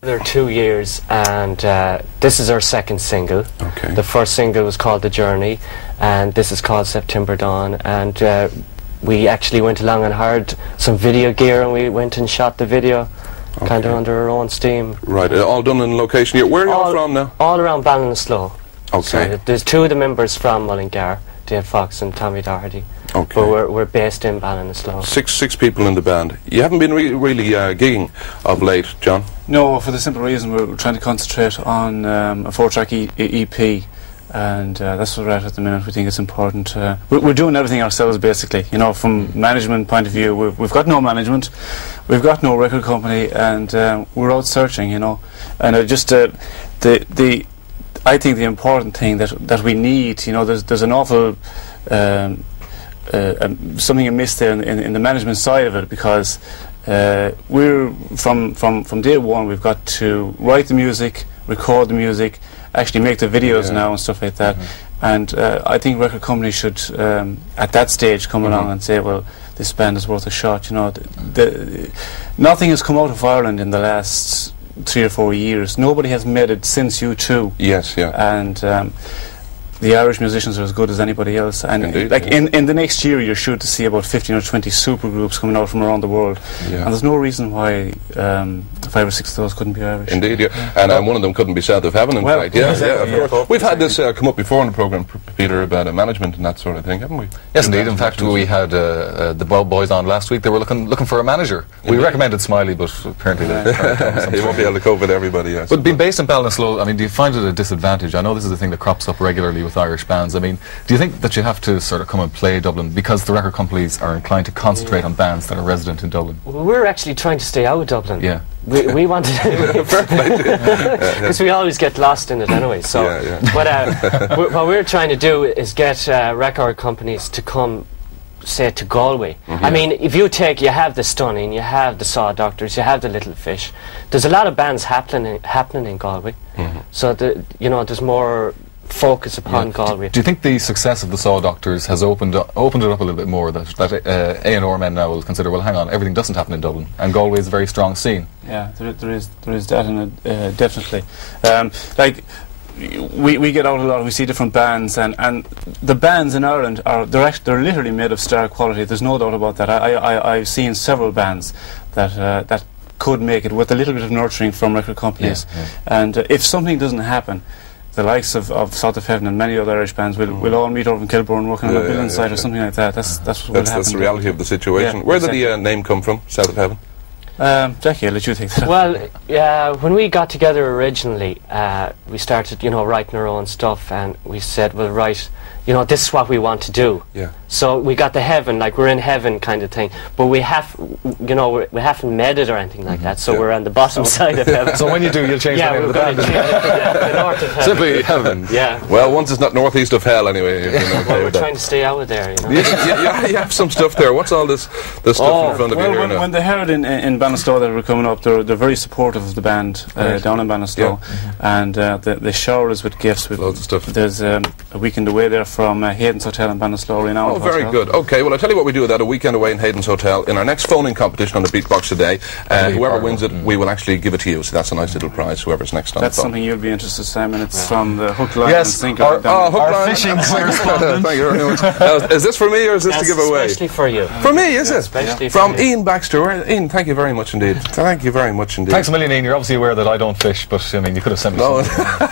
They're 2 years, and this is our second single. Okay. The first single was called The Journey, and this is called September Dawn. And we actually went along and hired some video gear, and we went and shot the video, kind of under our own steam. Right, all done in location here. Where are you all from now? All around Ballinasloe. Okay. So there's two of the members from Mullingar, Dave Fox and Tommy Doherty. Okay. But we're based in Ballinasloe. Six people in the band. You haven't been really gigging of late, John? No, for the simple reason we're trying to concentrate on a 4-track EP, and that's what we're at the minute. We think it's important. We're doing everything ourselves, basically. You know, from management point of view, we've got no management, we've got no record company, and we're out searching. You know, and just I think the important thing that we need, you know, there's an awful something amiss there in the management side of it, because we're from day one we've got to write the music, record the music, actually make the videos now and stuff like that. And I think record companies should at that stage come along and say, well, this band is worth a shot. You know, nothing has come out of Ireland in the last 3 or 4 years. Nobody has made it since U2. Yes, yeah. And the Irish musicians are as good as anybody else, and indeed, like in the next year you're sure to see about 15 or 20 super groups coming out from around the world, and there's no reason why 5 or 6 of those couldn't be Irish. Indeed, yeah. And one of them couldn't be South of Heaven, in fact. Yeah, of course. We've had this come up before in the programme, Peter, about management and that sort of thing, haven't we? Yes, indeed. In fact, we had the boys on last week. They were looking for a manager. We recommended Smiley, but apparently he won't be able to cope with everybody. Yes. But being based in Ballinasloe, I mean, do you find it a disadvantage? I know this is a thing that crops up regularly with Irish bands. I mean, do you think that you have to sort of come and play Dublin because the record companies are inclined to concentrate on bands that are resident in Dublin? Well, we're actually trying to stay out of Dublin. Yeah. We wanted because we always get lost in it anyway. So, but what we're trying to do is get record companies to come, say, to Galway. I mean, if you have the Stunning, you have the Saw Doctors, you have the Little Fish. There's a lot of bands happening in Galway. So there's more focus upon Galway. Do you think the success of the Saw Doctors has opened it up a little bit more, that A&R men now will consider, well, hang on, everything doesn't happen in Dublin, and Galway is a very strong scene? Yeah, there is that in it, definitely. Like, we get out a lot, we see different bands, and the bands in Ireland they're literally made of star quality. There's no doubt about that. I've seen several bands that could make it with a little bit of nurturing from record companies, and if something doesn't happen, the likes of South of Heaven and many other Irish bands will all meet over in Kilburn working on a building site or something like that. That's what will happen. That's the reality of the situation. Where did the name come from, South of Heaven? Jackie, I'll let you take that. Well, when we got together originally, we started, writing our own stuff, and we said, well, right, this is what we want to do. Yeah. So we got the heaven, like we're in heaven kind of thing, but we haven't made it or anything like that, so we're on the bottom side of heaven. So when you do, you'll change the name of the band. The north of heaven. Simply heaven. Yeah. Well, once it's not northeast of hell, anyway. Well, we're trying to stay out of there, you have some stuff there. What's all this stuff in front of you here now? When they heard in Ballinasloe that were coming up, they're very supportive of the band down in Ballinasloe, and they shower us with gifts. With loads of stuff. There's a weekend away there from Hayden's Hotel in Ballinasloe. Oh, very good. Okay, well, I'll tell you what we do with that, a weekend away in Hayden's Hotel. In our next phoning competition on the Beatbox today, whoever wins it, we will actually give it to you. So that's a nice little prize, whoever's next on That's the phone. something you'll be interested in, Simon. It's from the Hook, Line and Sinker. Our fishing correspondent. Thank you very much. Is this for me or is this to give away? Especially for you. For me, is it? Especially from Ian Baxter. Ian, thank you very much indeed. Thank you very much indeed. Thanks a million, Ian. You're obviously aware that I don't fish, but I mean, you could have sent me something.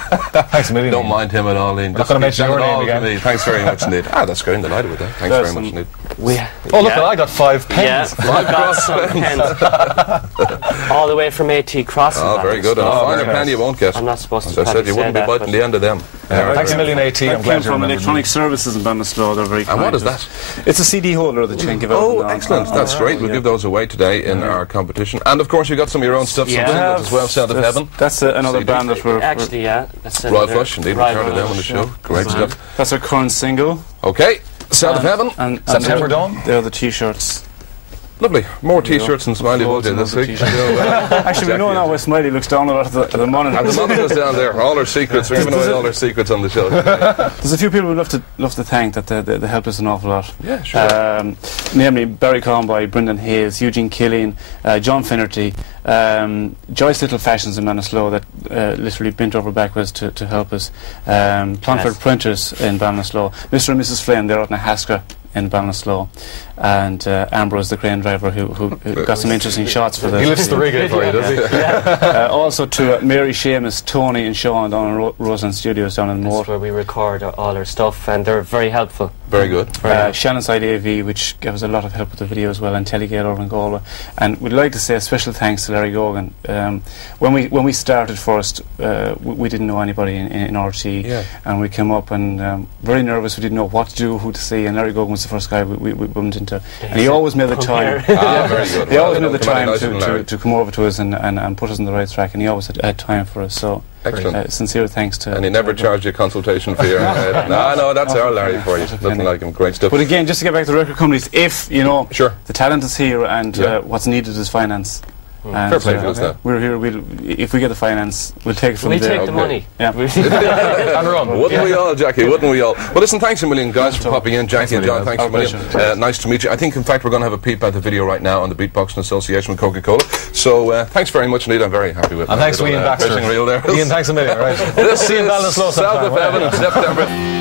Thanks a million. Don't mind him at all, Ian. I'm not going to mention your name again. Thanks very much indeed. That's great. I'm delighted with that. Thanks very much indeed. Look, I got 5 pens. Yeah, I got some pens. All the way from AT Crossing. Oh, very good. And a pen you won't get. I'm not supposed to. As I said, you wouldn't be biting the end of them. Thanks a million, AT. I'm glad you're from Electronic Services in Ballinasloe. They're very kind. And what is that? It's a CD holder that you can give out. Oh, excellent. That's great. We'll give those away today in our competition. And of course, you got some of your own stuff, some singles as well, South of Heaven. That's another band that we're... Actually, that's Royal Flush, indeed. We've heard of them on the show. Great stuff. That's our current single. Okay. South of Heaven. And September Dawn. They're the T-shirts. Lovely. More T-shirts and Smiley will do this week. Actually, we know now where Smiley looks down a lot at the monitor. And the monitor's down there. All our secrets. We're giving away all our secrets on the show. There's a few people we'd love to thank that they helped us an awful lot. Yeah, sure. Namely Barry Conboy, Brendan Hayes, Eugene Killian, John Finnerty, Joyce Little Fashions in Ballinasloe that literally bent over backwards to help us. Clonford Printers in Ballinasloe, Mr. and Mrs. Flynn, they're out in Hasker in Ballinasloe, and Ambrose, the crane driver, who got some interesting shots for the... He lifts the rig in for you, does he? Also to Mary, Seamus, Tony and Sean down in Roseland Studios down in Moore. That's where we record all our stuff, and they're very helpful. Very good. Shannonside AV, which gave us a lot of help with the video as well, and Telegate over in Galway. And we'd like to say a special thanks to Larry Gogan. When we started first, we didn't know anybody in RT, and we came up and very nervous. We didn't know what to do, who to see, and Larry Gogan was the first guy we bumped into. And he always made the time. Very good. He always made the time to come over to us and put us on the right track, and he always had time for us. So excellent. Sincere thanks to... And he never charged you a consultation fee. No, that's our Larry for you. Nothing like him. Great stuff. But again, just to get back to the record companies, if, you know, sure, the talent is here and what's needed is finance. Fair play to us now. We're here. If we get the finance, we'll take it from there. We'll take the money. Yeah. And run. Wouldn't we all, Jackie? Wouldn't we all? Well, listen, thanks a million, guys, for popping in. Jackie and John, thanks a million. Nice to meet you. I think, in fact, we're going to have a peep at the video right now on the Beatboxing Association with Coca-Cola. So, thanks very much indeed. I'm very happy with it. And thanks to Ian Baxter. Ian, thanks a million. Right. This See you in Ballinasloe sometime. South of Heaven in September.